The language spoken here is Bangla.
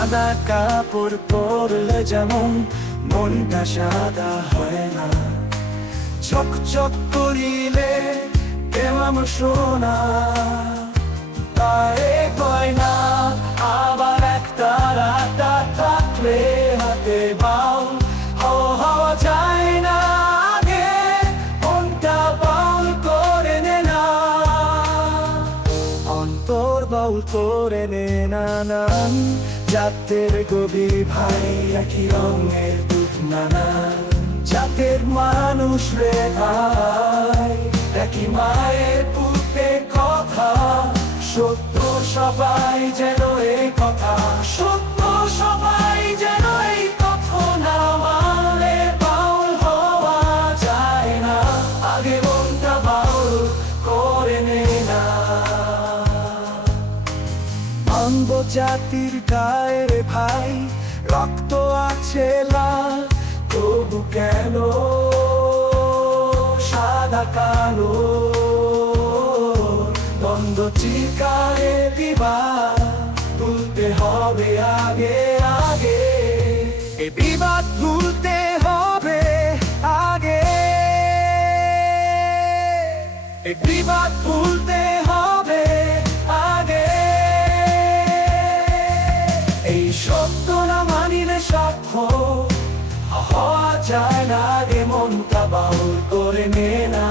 সাদা কাপড় পরলে যেমন মনটা সাদা হয় না, চকচক করিলে কেমন সোনা। তারে কয় না আবার একটা রাতা থাকলে হাতে বাউল হওয়া যায় না, আগে মনটা বাউল করে নে না, অন্তর বাউল করে নে না। জাতের গভীর ভাই একই রঙের দুধ নানা, জাতের মানুষ রে ভাই একই মায়ের পুতে কথা, সত্য সবাই যেন এই কথা, সত্য সবাই যেন এই কথা না মানলে বাউল হওয়া যায় না, আগে মনটা বাউল করে নে না। মানব জাতির গায়ের ভাই রক্ত আছে লাল, তবু কেন সাদা কালো দ্বন্দ্ব চিরকালে বিবাদ তুলতে হবে আগে আগে, এ বিবাদ তুলতে হবে আগে, এ বিবাদ তুলতে হবে আগে। এই সত্য না মানিলে সাক্ষ্য হওয়া যায় না, আগে মনটা বাউল করে নে না।